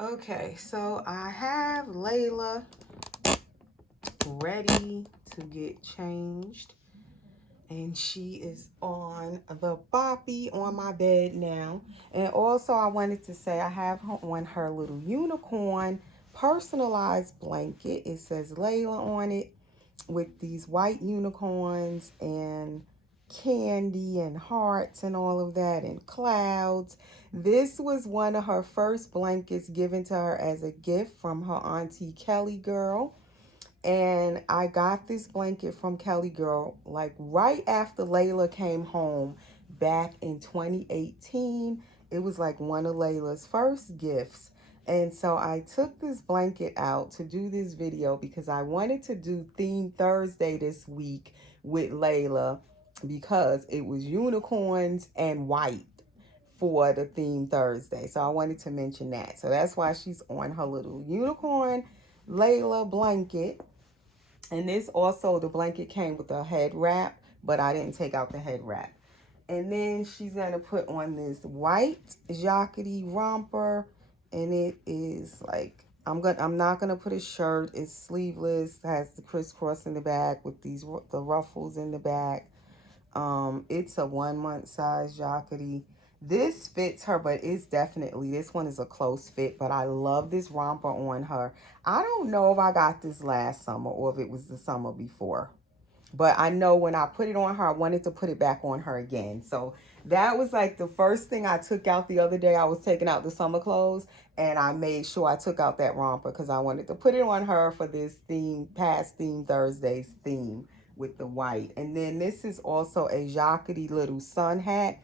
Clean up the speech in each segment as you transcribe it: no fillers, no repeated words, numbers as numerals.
Okay, so I have Layla ready to get changed. And she is on the boppy on my bed now. And also I wanted to say I have on her little unicorn personalized blanket. It says Layla on it with these white unicorns and candy and hearts and all of that and clouds. This was one of her first blankets given to her as a gift from her auntie Kelly girl. And I got this blanket from Kelly Girl like right after Layla came home back in 2018. It was like one of Layla's first gifts. And so I took this blanket out to do this video because I wanted to do Theme Thursday this week with Layla because it was unicorns and white for the Theme Thursday. So I wanted to mention that. So that's why she's on her little unicorn Layla blanket. And this also, the blanket came with a head wrap, but I didn't take out the head wrap. And then she's going to put on this white jacquard romper. And it is like, I'm not going to put a shirt. It's sleeveless, has the crisscross in the back with the ruffles in the back. It's a 1 month size jacquard. This fits her, but this one is a close fit, but I love this romper on her. I don't know if I got this last summer or if it was the summer before. But I know when I put it on her, I wanted to put it back on her again. So that was like the first thing I took out the other day. I was taking out the summer clothes and I made sure I took out that romper because I wanted to put it on her for this past Theme Thursday's theme with the white. And then this is also a jacquard little sun hat.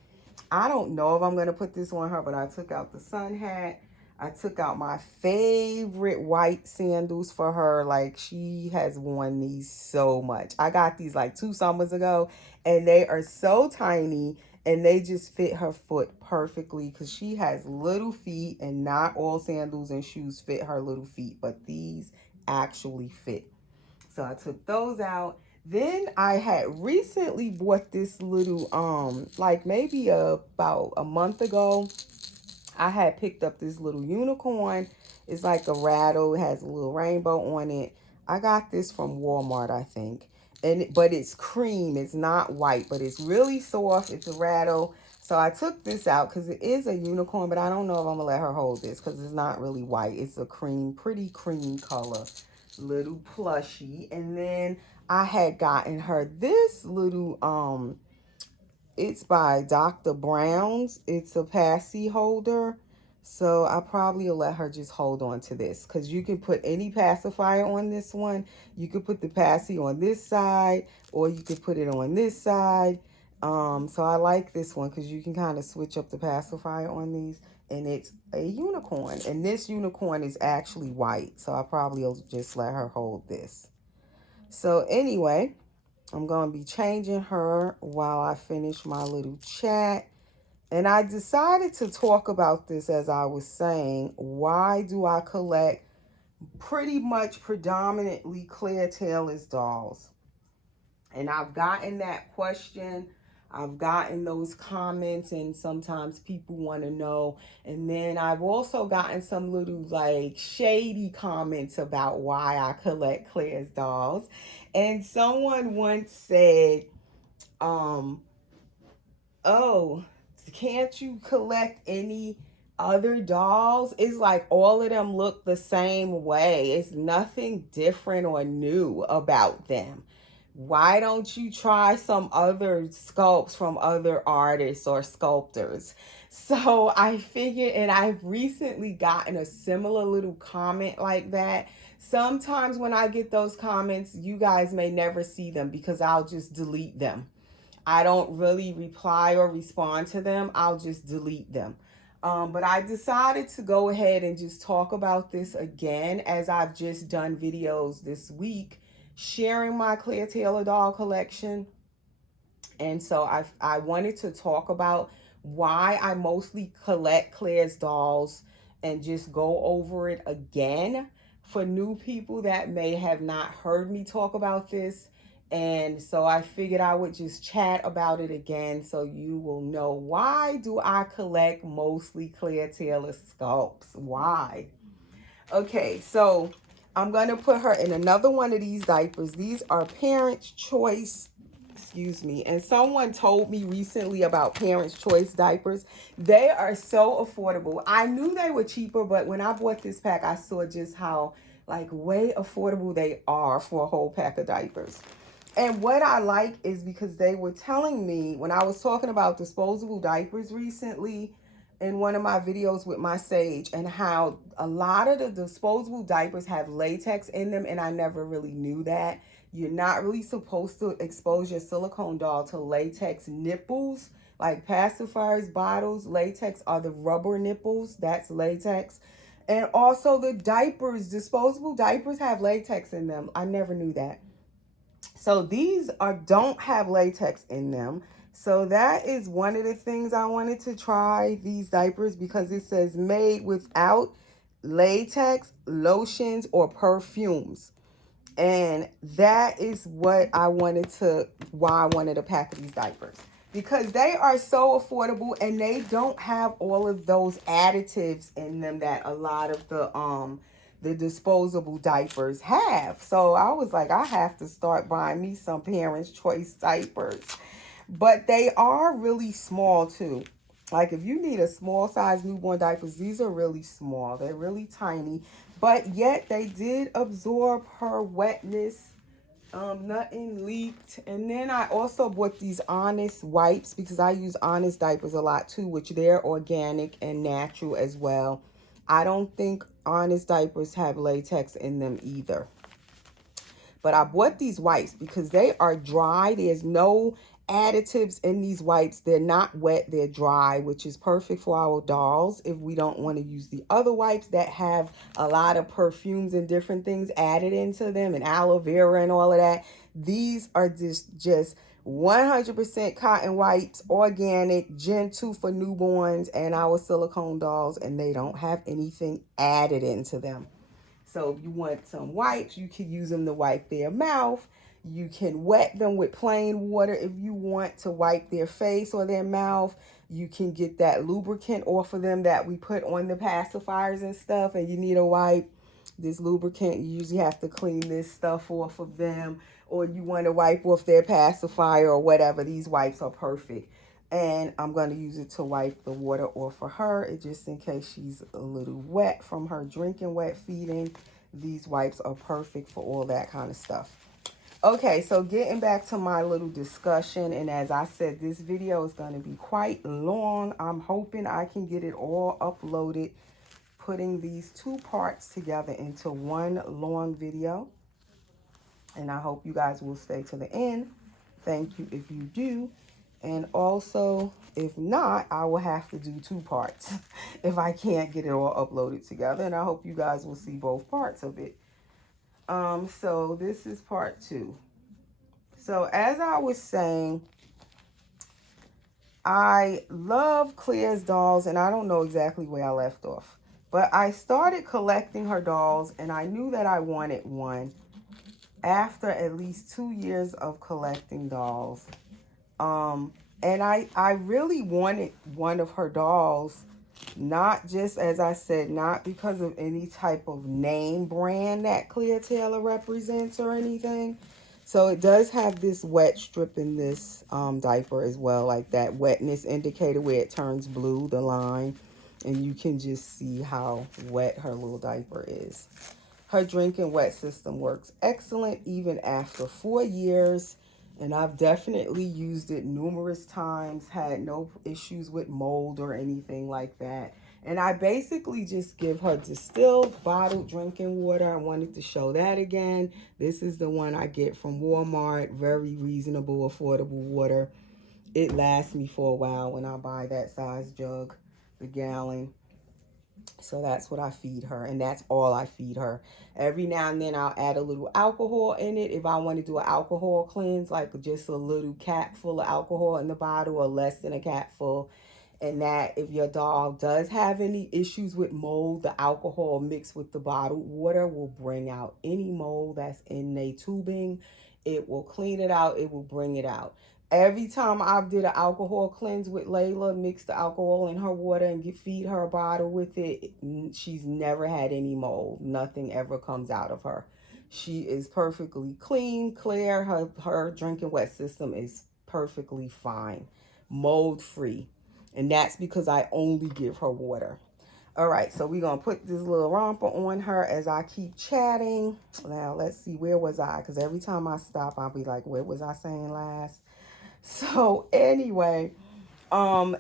I don't know if I'm going to put this on her, but I took out the sun hat. I took out my favorite white sandals for her. Like, she has worn these so much. I got these like 2 summers ago, and they are so tiny, and they just fit her foot perfectly because she has little feet, and not all sandals and shoes fit her little feet, but these actually fit. So I took those out. Then I had recently bought this little, like maybe about a month ago, I had picked up this little unicorn. It's like a rattle. It has a little rainbow on it. I got this from Walmart, I think. But it's cream. It's not white, but it's really soft. It's a rattle. So I took this out because it is a unicorn, but I don't know if I'm going to let her hold this because it's not really white. It's a pretty cream color little plushie. And then I had gotten her this little, it's by Dr. Brown's. It's a passy holder. So I probably will let her just hold on to this because you can put any pacifier on this one. You could put the passy on this side or you could put it on this side. So I like this one because you can kind of switch up the pacifier on these. And it's a unicorn. And this unicorn is actually white. So I probably will just let her hold this. So anyway, I'm going to be changing her while I finish my little chat. And I decided to talk about this as I was saying. Why do I collect pretty much predominantly Claire Taylor's dolls? And I've gotten that question. I've gotten those comments, and sometimes people want to know. And then I've also gotten some little like shady comments about why I collect Claire's dolls. And someone once said, oh, can't you collect any other dolls? It's like all of them look the same way. It's nothing different or new about them. Why don't you try some other sculpts from other artists or sculptors? So I figured, and I've recently gotten a similar little comment like that. Sometimes when I get those comments, you guys may never see them because I'll just delete them. I don't really reply or respond to them. I'll just delete them. But I decided to go ahead and just talk about this again, as I've just done videos this week sharing my Claire Taylor doll collection. And so I wanted to talk about why I mostly collect Claire's dolls and just go over it again for new people that may have not heard me talk about this. And so I figured I would just chat about it again so you will know, why do I collect mostly Claire Taylor sculpts? Why? Okay, so I'm going to put her in another one of these diapers. These are Parents' Choice, excuse me. And someone told me recently about Parents' Choice diapers. They are so affordable. I knew they were cheaper, but when I bought this pack, I saw just how like way affordable they are for a whole pack of diapers. And what I like is because they were telling me when I was talking about disposable diapers recently in one of my videos with my Sage, and how a lot of the disposable diapers have latex in them, and I never really knew that. You're not really supposed to expose your silicone doll to latex nipples like pacifiers, bottles. Latex are the rubber nipples, that's latex. And also the diapers, disposable diapers have latex in them. I never knew that. So these don't have latex in them. So that is one of the things I wanted to try these diapers, because it says made without latex, lotions, or perfumes. And that is what I wanted to, why I wanted a pack of these diapers. Because they are so affordable and they don't have all of those additives in them that a lot of the disposable diapers have. So I was like, I have to start buying me some Parents' Choice diapers. But they are really small too. Like if you need a small size newborn diapers, these are really small. They're really tiny. But yet they did absorb her wetness. Nothing leaked. And then I also bought these Honest wipes because I use Honest diapers a lot too, which they're organic and natural as well. I don't think Honest diapers have latex in them either. But I bought these wipes because they are dry. There's no additives in these wipes. They're not wet, they're dry, which is perfect for our dolls if we don't want to use the other wipes that have a lot of perfumes and different things added into them and aloe vera and all of that. These are just 100% cotton wipes, organic, gentle for newborns and our silicone dolls, and they don't have anything added into them. So if you want some wipes, you can use them to wipe their mouth. You can wet them with plain water if you want to wipe their face or their mouth. You can get that lubricant off of them that we put on the pacifiers and stuff, and you need a wipe. This lubricant, you usually have to clean this stuff off of them, or you want to wipe off their pacifier or whatever. These wipes are perfect. And I'm going to use it to wipe the water off of her, just in case she's a little wet from her drinking wet feeding. These wipes are perfect for all that kind of stuff. Okay, so getting back to my little discussion, and as I said, this video is going to be quite long. I'm hoping I can get it all uploaded, putting these two parts together into one long video. And I hope you guys will stay to the end. Thank you if you do. And also, if not, I will have to do two parts if I can't get it all uploaded together. And I hope you guys will see both parts of it. So this is part 2. So as I was saying, I love Claire's dolls, and I don't know exactly where I left off. But I started collecting her dolls, and I knew that I wanted one after at least 2 years of collecting dolls. And I really wanted one of her dolls, not just, as I said, not because of any type of name brand that Clea Taylor represents or anything. So it does have this wet strip in this diaper as well, like that wetness indicator where it turns blue, the line. And you can just see how wet her little diaper is. Her drinking wet system works excellent even after 4 years. And I've definitely used it numerous times, had no issues with mold or anything like that. And I basically just give her distilled bottled drinking water. I wanted to show that again. This is the one I get from Walmart. Very reasonable, affordable water. It lasts me for a while when I buy that size jug, the gallon. So that's what I feed her, and that's all I feed her. Every now and then I'll add a little alcohol in it if I want to do an alcohol cleanse, like just a little cap full of alcohol in the bottle or less than a cap full. And that if your dog does have any issues with mold, the alcohol mixed with the bottled water will bring out any mold that's in their tubing. It will clean it out. It will bring it out. Every time I did an alcohol cleanse with Layla, mix the alcohol in her water and feed her a bottle with it, she's never had any mold. Nothing ever comes out of her. She is perfectly clean, clear. Her drinking wet system is perfectly fine, mold free. And that's because I only give her water. All right, so we're going to put this little romper on her as I keep chatting. Now, let's see, where was I? Because every time I stop, I'll be like, what was I saying last? So anyway,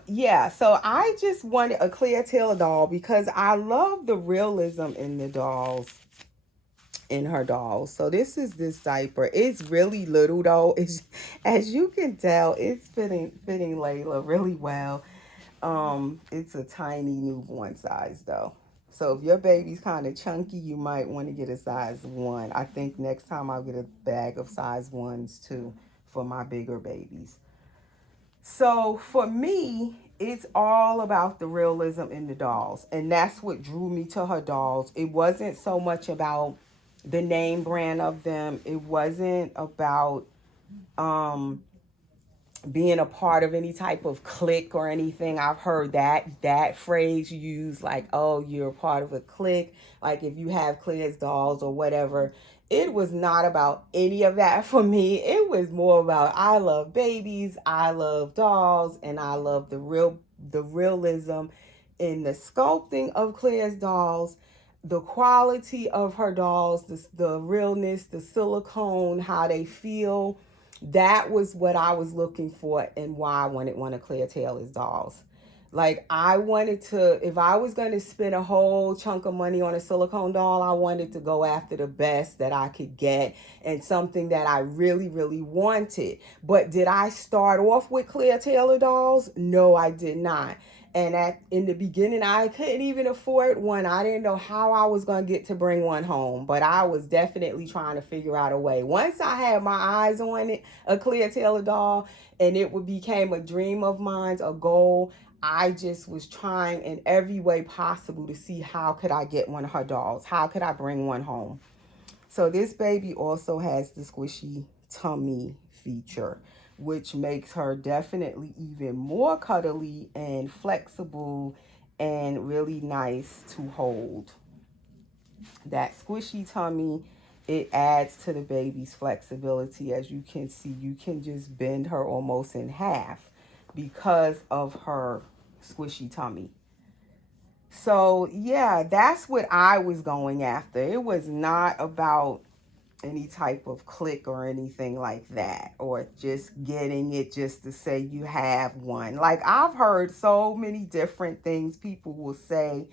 yeah, so I just wanted a clear tail doll because I love the realism in the dolls, in her dolls. So this diaper. It's really little though. It's, as you can tell, it's fitting Layla really well. It's a tiny newborn size though. So if your baby's kind of chunky, you might want to get a size 1. I think next time I'll get a bag of size 1s too for my bigger babies. So for me, it's all about the realism in the dolls. And that's what drew me to her dolls. It wasn't so much about the name brand of them. It wasn't about um being a part of any type of clique or anything. I've heard that phrase used, like, oh, you're a part of a clique, like if you have Claire's dolls or whatever. It was not about any of that for me. It was more about, I love babies, I love dolls, and I love the realism in the sculpting of Claire's dolls, the quality of her dolls, the realness, the silicone, how they feel. That was what I was looking for and why I wanted one of Claire Taylor's dolls. Like, I wanted to, if I was going to spend a whole chunk of money on a silicone doll, I wanted to go after the best that I could get and something that I really, really wanted. But did I start off with Claire Taylor dolls? No, I did not. And in the beginning, I couldn't even afford one. I didn't know how I was going to get to bring one home, but I was definitely trying to figure out a way. Once I had my eyes on it, a Clea Taylor doll, and became a dream of mine, a goal, I just was trying in every way possible to see how could I get one of her dolls? How could I bring one home? So this baby also has the squishy tummy feature, which makes her definitely even more cuddly and flexible and really nice to hold. That squishy tummy, it adds to the baby's flexibility. As you can see, you can just bend her almost in half because of her squishy tummy. So yeah, that's what I was going after. It was not about any type of click or anything like that, or just getting it just to say you have one. Like, I've heard so many different things people will say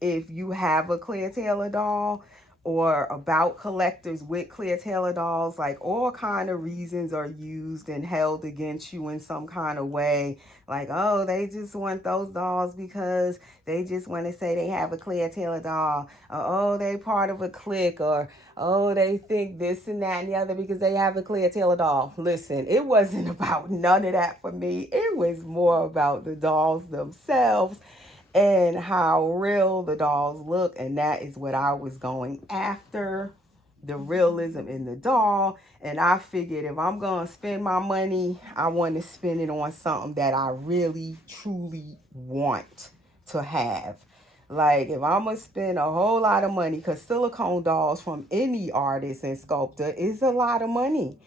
if you have a Claire Taylor doll, or about collectors with Claire Taylor dolls. Like, all kind of reasons are used and held against you in some kind of way. Like, oh, they just want those dolls because they just want to say they have a Claire Taylor doll, or oh, they part of a clique, or oh, they think this and that and the other because they have a Claire Taylor doll. Listen, it wasn't about none of that for me. It was more about the dolls themselves and how real the dolls look. And that is what I was going after, the realism in the doll. And I figured if I'm going to spend my money, I want to spend it on something that I really, truly want to have. Like, if I'm going to spend a whole lot of money, because silicone dolls from any artist and sculptor is a lot of money.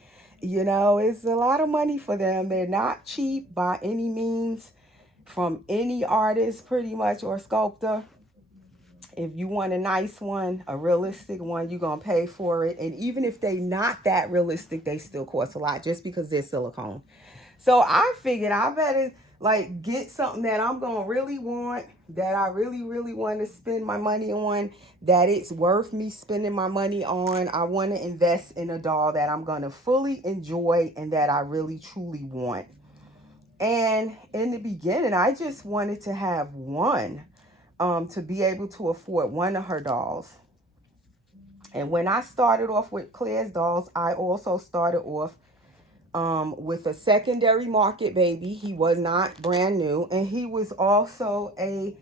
You know, it's a lot of money for them. They're not cheap by any means, from any artist pretty much, or sculptor. If you want a nice one, a realistic one, you're going to pay for it. And even if they not that realistic, they still cost a lot just because they're silicone. So I figured I better like get something that I'm going to really want, that I really, really want to spend my money on, that it's worth me spending my money on. I want to invest in a doll that I'm going to fully enjoy and that I really, truly want. And in the beginning, I just wanted to have one, to be able to afford one of her dolls. And when I started off with Claire's dolls, I also started off with a secondary market baby. He was not brand new. And he was also a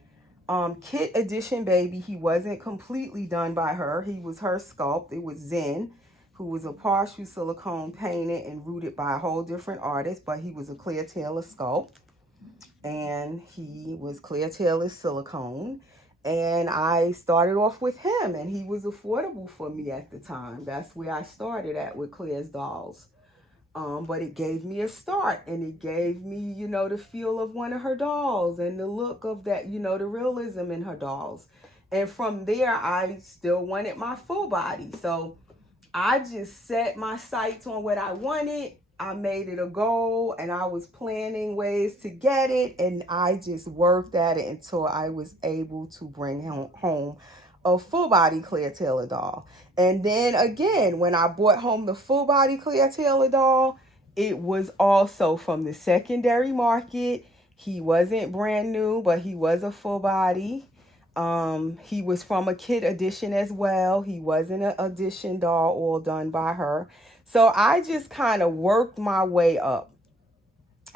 kit edition baby. He wasn't completely done by her. He was her sculpt. It was Zen. who was a partial silicone painted and rooted by a whole different artist, but he was a Clear Taylor sculpt, and he was Clear Taylor silicone. And I started off with him, and he was affordable for me at the time. That's where I started at with Claire's dolls. But it gave me a start, and it gave me, the feel of one of her dolls and the look of that, the realism in her dolls. And from there, I still wanted my full body. So I just set my sights on what I wanted. I made it a goal, and I was planning ways to get it, and I just worked at it until I was able to bring home a full body Clear Taylor doll. And then again, when I brought home the full body Clear Taylor doll, it was also from the secondary market. He wasn't brand new, but he was a full body. He was from a kid edition as well. He wasn't an edition doll all done by her. So I just kind of worked my way up.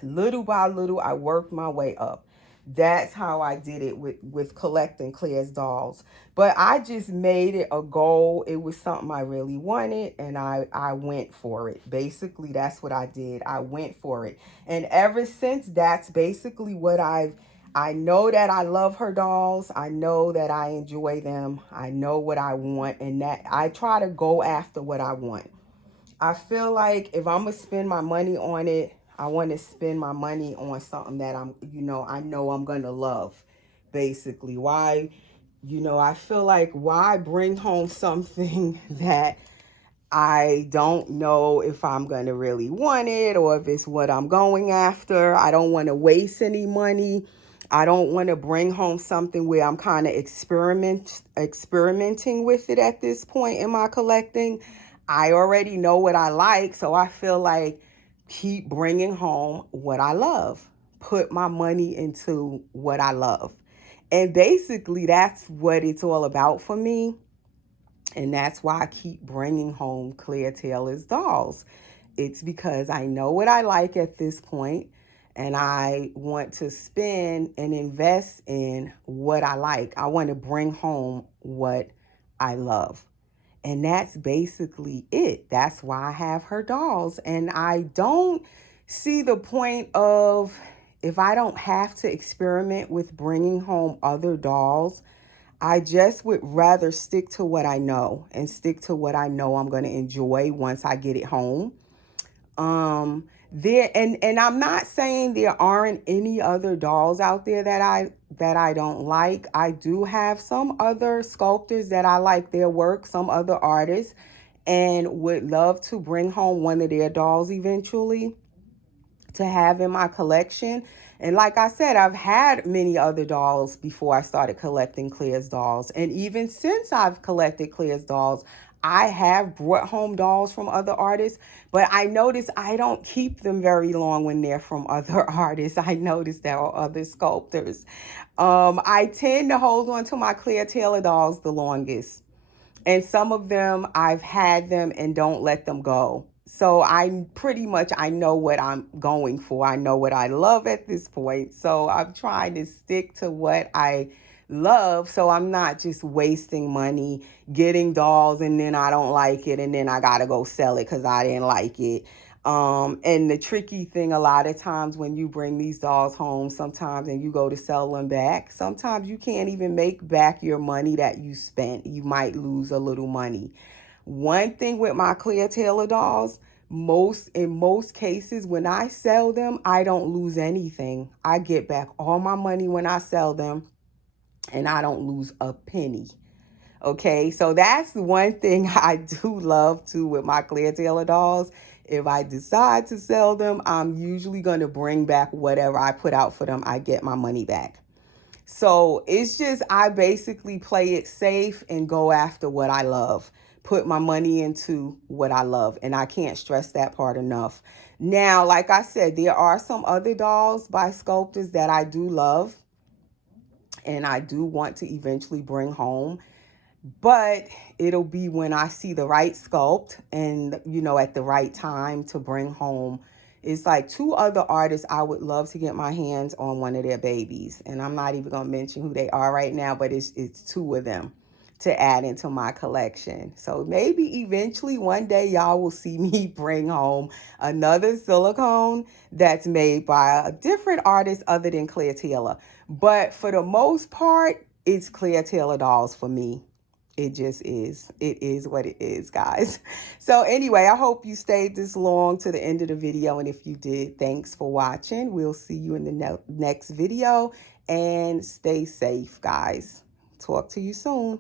Little by little, I worked my way up. That's how I did it with collecting Claire's dolls. But I just made it a goal. It was something I really wanted, and I went for it. Basically, that's what I did. I went for it. And ever since, that's basically what I know that I love her dolls. I know that I enjoy them. I know what I want, and that I try to go after what I want. I feel like if I'm going to spend my money on it, I want to spend my money on something that I know I'm going to love, basically. Why, I feel like why bring home something that I don't know if I'm going to really want it or if it's what I'm going after. I don't want to waste any money. I don't want to bring home something where I'm kind of experimenting with it at this point in my collecting. I already know what I like, so I feel like keep bringing home what I love. Put my money into what I love. And basically, that's what it's all about for me. And that's why I keep bringing home Clear Taylor's dolls. It's because I know what I like at this point, and I want to spend and invest in what I like. I want to bring home what I love. And that's basically it. That's why I have her dolls. And I don't see the point of, if I don't have to experiment with bringing home other dolls, I just would rather stick to what I know and stick to what I know I'm going to enjoy once I get it home. And I'm not saying there aren't any other dolls out there that I don't like. I do have some other sculptors that I like their work, some other artists, and would love to bring home one of their dolls eventually to have in my collection. And like I said, I've had many other dolls before I started collecting Claire's dolls. And even since I've collected Claire's dolls, I have brought home dolls from other artists, but I notice I don't keep them very long when they're from other artists. I notice there are other sculptors. I tend to hold on to my Clear Taylor dolls the longest. And some of them, I've had them and don't let them go. So I know what I'm going for. I know what I love at this point. So I'm trying to stick to what I love. So I'm not just wasting money getting dolls and then I don't like it and then I got to go sell it because I didn't like it. And the tricky thing a lot of times when you bring these dolls home sometimes and you go to sell them back, sometimes you can't even make back your money that you spent. You might lose a little money. One thing with my Clear Taylor dolls, in most cases when I sell them, I don't lose anything. I get back all my money when I sell them and I don't lose a penny. Okay, so that's the one thing I do love too with my Clear Taylor dolls. If I decide to sell them, I'm usually going to bring back whatever I put out for them. I get my money back. So it's just, I basically play it safe and go after what I love. Put my money into what I love. And I can't stress that part enough. Now, like I said, there are some other dolls by sculptors that I do love. And I do want to eventually bring home. But it'll be when I see the right sculpt and, at the right time to bring home. It's like two other artists I would love to get my hands on one of their babies. And I'm not even going to mention who they are right now, but it's two of them. to add into my collection. So maybe eventually one day y'all will see me bring home another silicone that's made by a different artist other than Claire Taylor. But for the most part, it's Claire Taylor dolls for me. It just is. It is what it is, guys. So anyway, I hope you stayed this long to the end of the video. And if you did, thanks for watching. We'll see you in the next video. And stay safe, guys. Talk to you soon.